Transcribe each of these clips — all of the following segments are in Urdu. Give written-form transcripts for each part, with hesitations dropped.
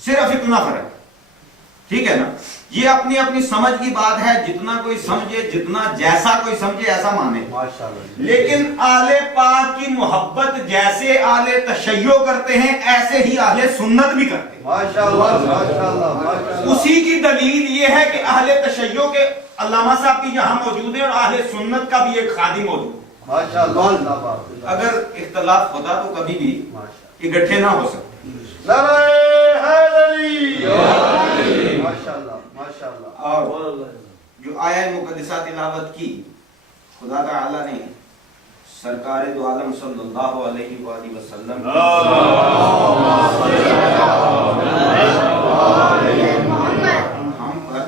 صرف اتنا فرق ہے، ٹھیک ہے نا؟ یہ اپنی اپنی سمجھ کی بات ہے، جتنا کوئی سمجھے، جتنا جیسا کوئی سمجھے ایسا مانے، لیکن آل پاک کی محبت جیسے آل تشیع کرتے ہیں ایسے ہی آل سنت بھی کرتے ہیں۔ اسی کی دلیل یہ ہے کہ اہل تشیع کے علامہ صاحب بھی یہاں موجود ہیں اور اہل سنت کا بھی ایک خادم موجود ہے۔ اگر اختلاف ہوتا تو کبھی بھی اکٹھے نہ ہو سکتے۔ اور جو آیہ مقدسہ تلاوت کی، خدا تعالی نے سرکار دو عالم صلی اللہ علیہ وآلہ وسلم ہم پر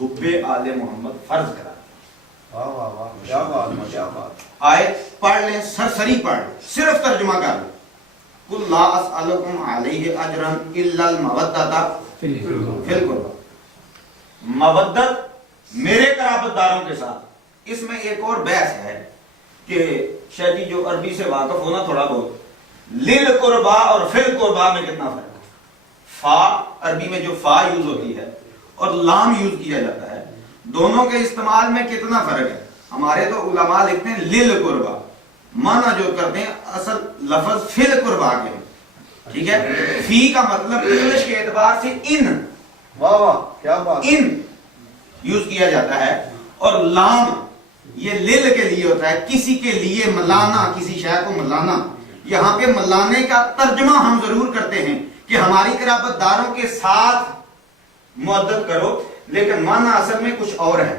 حب آل محمد فرض کرا۔ آیت پڑھ لیں، سرسری پڑھ لیں، صرف ترجمہ کر لیں۔ قُلْ لَا أَسْأَلُكُمْ عَلَيْهِ أَجْرًا إِلَّا الْمَوَدَّةَ فِي الْقُرْبَى۔ مودت میرے قرابت داروں کے ساتھ۔ اس میں ایک اور بحث ہے کہ شاید جو عربی سے واقف ہونا تھوڑا بہت، لِل قربا اور فِل قربا میں کتنا فرق ہے؟ فا عربی میں جو فا یوز ہوتی ہے اور لام یوز کیا جاتا ہے، دونوں کے استعمال میں کتنا فرق ہے؟ ہمارے تو علماء لکھتے ہیں لِل قربا، معنی جو کرتے ہیں اصل لفظ فِل قربا کے ہیں، ٹھیک ہے؟ فی کا مطلب انگلش کے اعتبار سے ان، ان یوز کیا جاتا ہے، اور لام یہ لل کے لیے ہوتا ہے، کسی کے لیے ملانا، کسی شے کو ملانا۔ یہاں پہ ملانے کا ترجمہ ہم ضرور کرتے ہیں کہ ہماری قرابت داروں کے ساتھ مودت کرو، لیکن معنی اصل میں کچھ اور ہے۔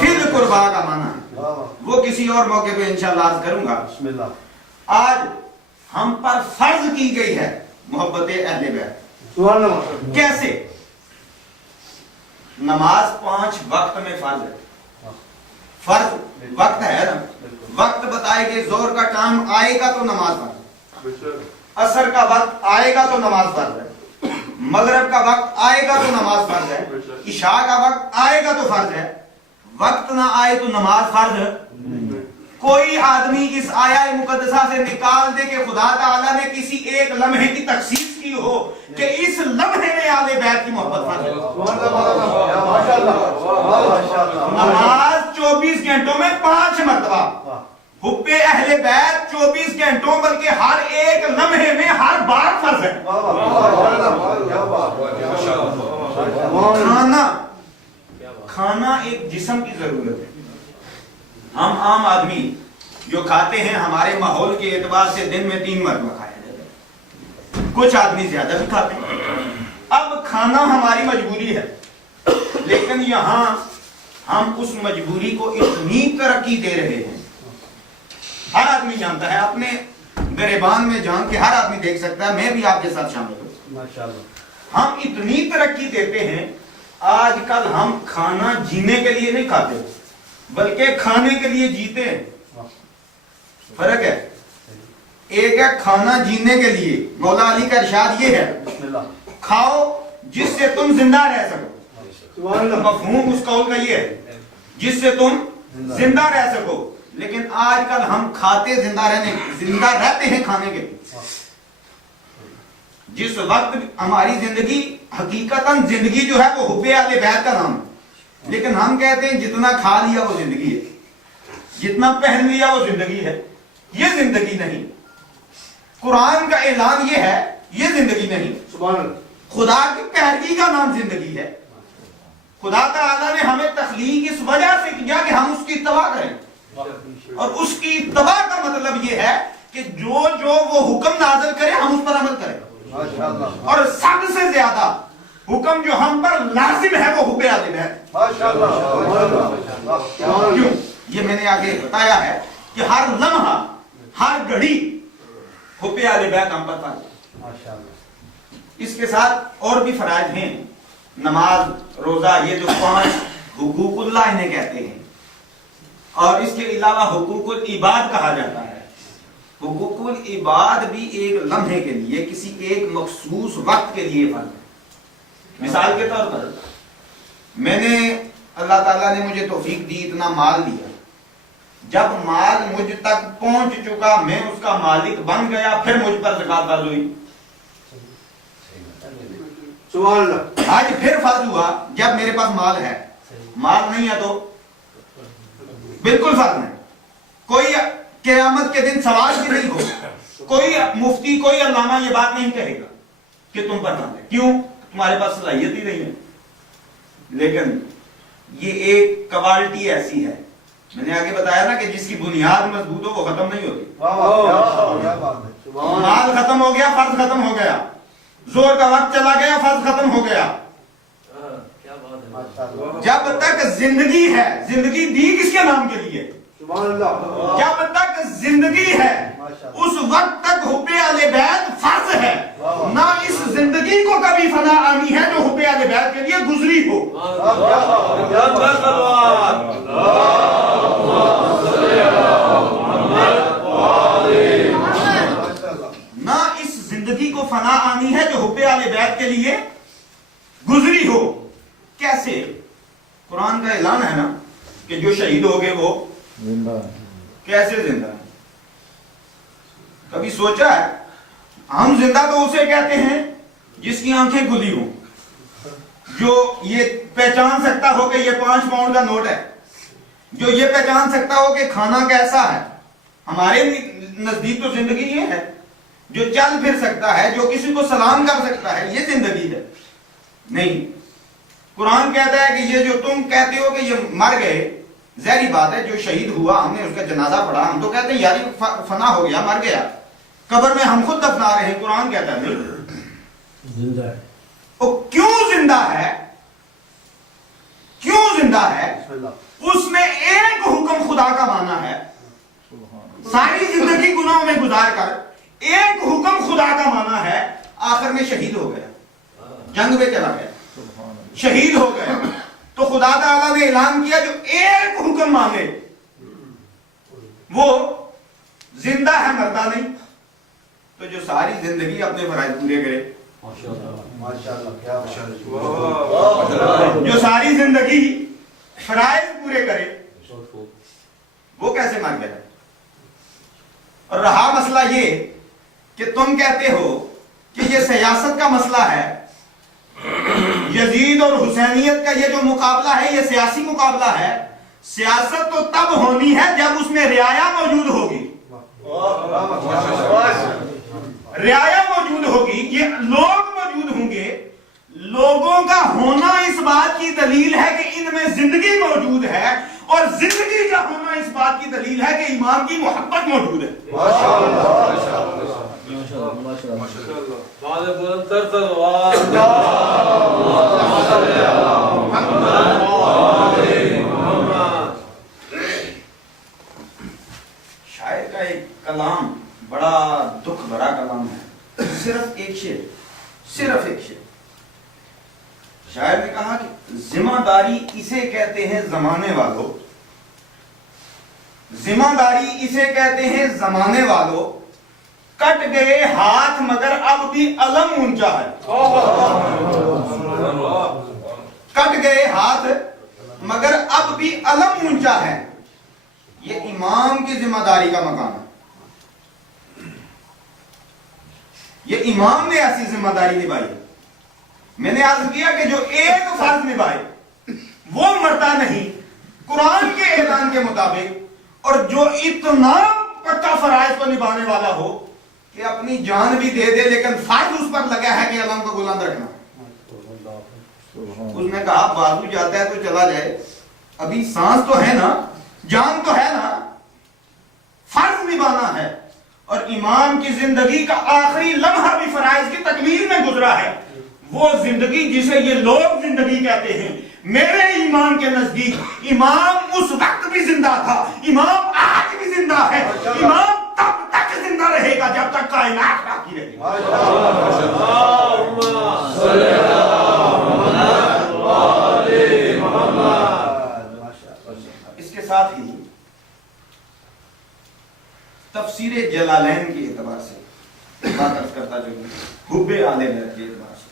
فِل قربا کا معنی ہے، وہ کسی اور موقع پہ انشاءاللہ عرض کروں گا۔ آج ہم پر فرض کی گئی ہے محبت اہل بیت۔ کیسے؟ نماز 5 وقت میں فرض ہے، فرض وقت ہے نا، وقت بتائے گے، زور کا ٹائم آئے گا تو نماز فرض ہے، عصر کا وقت آئے گا تو نماز فرض ہے، مغرب کا وقت آئے گا تو نماز فرض ہے، عشاء کا وقت آئے گا تو فرض ہے، وقت نہ آئے تو نماز فرض ہے۔ کوئی آدمی اس آیہ مقدسہ سے نکال دے کہ خدا تعالیٰ نے کسی ایک لمحے کی تخصیص کی ہو کہ اس لمحے میں آل بیت کی محبت فرض ہے۔ نماز 24 گھنٹوں میں 5 مرتبہ، حب اہل بیت 24 گھنٹوں بلکہ ہر ایک لمحے میں ہر بار فرض ہے۔ کھانا ایک جسم کی ضرورت ہے۔ ہم عام آدمی جو کھاتے ہیں، ہمارے ماحول کے اعتبار سے دن میں 3 مرتبہ کھایا جاتا ہے، کچھ آدمی زیادہ بھی کھاتے ہیں۔ اب کھانا ہماری مجبوری ہے، لیکن یہاں ہم اس مجبوری کو اتنی ترقی دے رہے ہیں، ہر آدمی جانتا ہے، اپنے گریبان میں جان کے ہر آدمی دیکھ سکتا ہے، میں بھی آپ کے ساتھ شامل ہوں۔ ہم اتنی ترقی دیتے ہیں، آج کل ہم کھانا جینے کے لیے نہیں کھاتے بلکہ کھانے کے لیے جیتے ہیں۔ فرق ہے، ایک ہے کھانا جینے کے لیے، مولا علی کا ارشاد یہ ہے، کھاؤ جس سے تم زندہ رہ سکو۔ مفہوم اس قول کا یہ ہے، جس سے تم زندہ رہ سکو، لیکن آج کل ہم کھاتے زندہ رہتے ہیں کھانے کے لیے۔ جس وقت ہماری زندگی حقیقتاً زندگی جو ہے وہ حب اہل بیت کا نام ہے، لیکن ہم کہتے ہیں جتنا کھا لیا وہ زندگی ہے، جتنا پہن لیا وہ زندگی ہے۔ یہ زندگی نہیں، قرآن کا اعلان یہ ہے، یہ زندگی نہیں۔ خدا کی پیروی کا نام زندگی ہے۔ خدا تعالیٰ نے ہمیں تخلیق اس وجہ سے کیا کہ ہم اس کی اتباع کریں، اور اس کی اتباع کا مطلب یہ ہے کہ جو وہ حکم نازل کرے ہم اس پر عمل کریں، اور سب سے زیادہ حکم جو ہم پر لازم ہے وہ حب اہل بیت۔ کیوں؟ یہ میں نے آگے بتایا ہے کہ ہر لمحہ، ہر گھڑی حب اہل بیت ہم پر فرض ہے۔ اس کے ساتھ اور بھی فرائض ہیں، نماز، روزہ، یہ جو 5 حقوق اللہ انہیں کہتے ہیں، اور اس کے علاوہ حقوق العباد کہا جاتا ہے۔ حقوق العباد بھی ایک لمحے کے لیے، کسی ایک مخصوص وقت کے لیے فرض ہے۔ مثال کے طور پر میں نے، اللہ تعالیٰ نے مجھے توفیق دی، اتنا مال دیا، جب مال مجھ تک پہنچ چکا، میں اس کا مالک بن گیا، پھر مجھ پر زکوٰۃ فرض ہوئی۔ سبحان اللہ. آج پھر فرض ہوا جب میرے پاس مال ہے، مال نہیں ہے تو بالکل فرض نہیں. کوئی قیامت کے دن سوال بھی نہیں ہوگا، کوئی مفتی کوئی علامہ یہ بات نہیں کہے گا کہ تم پر مال ہے. کیوں؟ تمہارے پاس صلاحیت ہی نہیں ہے. لیکن یہ ایک کوالٹی ایسی ہے، میں نے آگے بتایا نا کہ جس کی بنیاد مضبوط ہو وہ ختم نہیں ہوتی. مال ختم ہو گیا، فرض ختم ہو گیا. زور کا وقت چلا گیا، فرض ختم ہو گیا. جب تک زندگی ہے، زندگی دی کس کے نام کے لیے؟ جب تک زندگی ہے اس وقت تک حب اہل بیت فرض ہے. نہ اس زندگی کو کبھی فنا آنی ہے جو حب اہل بیت کے لیے گزری ہو. نہ اس زندگی کو فنا آنی ہے جو حب اہل بیت کے لیے گزری ہو. کیسے؟ قرآن کا اعلان ہے نا کہ جو شہید ہو گئے وہ زندہ. کیسے زندہ ہے؟ کبھی سوچا ہے؟ ہم زندہ تو اسے کہتے ہیں جس کی آنکھیں کھلی ہوں، جو یہ پہچان سکتا ہو کہ یہ 5 پاؤنڈ کا نوٹ ہے، جو یہ پہچان سکتا ہو کہ کھانا کیسا ہے. ہمارے نزدیک تو زندگی یہ ہے. جو چل پھر سکتا ہے، جو کسی کو سلام کر سکتا ہے، یہ زندگی ہے. نہیں، قرآن کہتا ہے کہ یہ جو تم کہتے ہو کہ یہ مر گئے، ظاہری بات ہے جو شہید ہوا ہم نے اس کا جنازہ پڑھا، ہم تو کہتے ہیں یار فنا ہو گیا، مر گیا، قبر میں ہم خود دفنا رہے ہیں. قرآن کہتا ہے نہیں، زندہ ہے. وہ کیوں زندہ ہے؟ کیوں زندہ ہے؟ اس میں ایک حکم خدا کا مانا ہے. ساری زندگی گناہوں میں گزار کر ایک حکم خدا کا مانا ہے، آخر میں شہید ہو گیا، جنگ میں چلا گیا، شہید ہو گیا. تو خدا تعالیٰ نے اعلان کیا جو ایک حکم مانے وہ زندہ ہے، مرتا نہیں. تو جو ساری زندگی اپنے فرائض پورے کرے، جو ساری زندگی فرائض پورے کرے، وہ کیسے مر گیا؟ اور رہا مسئلہ یہ کہ تم کہتے ہو کہ یہ سیاست کا مسئلہ ہے، یزید اور حسینیت کا یہ جو مقابلہ ہے یہ سیاسی مقابلہ ہے. سیاست تو تب ہونی ہے جب اس میں رعایا موجود ہوگی. رعایا موجود ہوگی، یہ لوگ موجود ہوں گے. لوگوں کا ہونا اس بات کی دلیل ہے کہ ان میں زندگی موجود ہے، اور زندگی کا ہونا اس بات کی دلیل ہے کہ ایمان کی محبت موجود ہے. شاعر کا ایک کلام بڑا دکھ بھرا کلام ہے. صرف ایک شعر. شاعر نے کہا کہ ذمہ داری اسے کہتے ہیں زمانے والوں، ذمہ داری اسے کہتے ہیں زمانے والوں، کٹ گئے ہاتھ مگر اب بھی علم اونچا ہے. کٹ گئے ہاتھ مگر اب بھی علم اونچا ہے. یہ امام کی ذمہ داری کا مقام ہے. یہ امام نے ایسی ذمہ داری نبھائی. میں نے عرض کیا کہ جو ایک فرض نبھائے وہ مرتا نہیں قرآن کے اعلان کے مطابق، اور جو اتنا پکا فرائض کو نبھانے والا ہو کہ اپنی جان بھی دے دے لیکن فرض اس پر لگا ہے کہ علم کو بلند رکھنا. اس نے کہا بازو جاتا ہے تو چلا جائے، ابھی سانس تو ہے نا، جان تو ہے نا، فرض نبھانا ہے. اور امام کی زندگی کا آخری لمحہ بھی فرائض کی تکمیل میں گزرا ہے. وہ زندگی جسے یہ لوگ زندگی کہتے ہیں، میرے ایمان کے نزدیک امام اس وقت بھی زندہ تھا، امام آج بھی زندہ ہے، امام تب تک زندہ رہے گا جب تک کائنات باقی رہے گی. اس کے ساتھ ہی تفسیر جلالین کے اعتبار سے بات عرض کرتا چلوں، حب اہل بیت کے اعتبار سے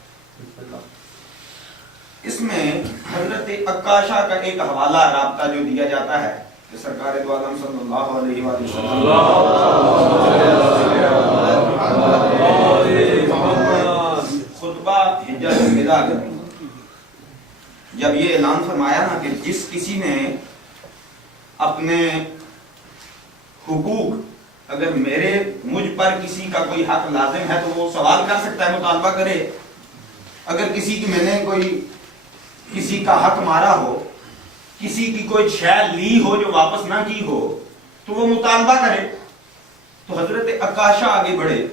اس میں حضرت عکاشہ کا ایک حوالہ رابطہ جو دیا جاتا ہے کہ سرکار دو عالم صلی اللہ علیہ وآلہ وسلم خود حجت الوداع کریں، جب یہ اعلان فرمایا نا کہ جس کسی نے اپنے حقوق، اگر مجھ پر کسی کا کوئی حق لازم ہے تو وہ سوال کر سکتا ہے، مطالبہ کرے، اگر کسی کی میں نے کوئی کسی کا حق مارا ہو، کسی کی کوئی شے لی ہو جو واپس نہ کی ہو تو وہ مطالبہ کرے۔ تو حضرت عکاشہ آگے بڑھے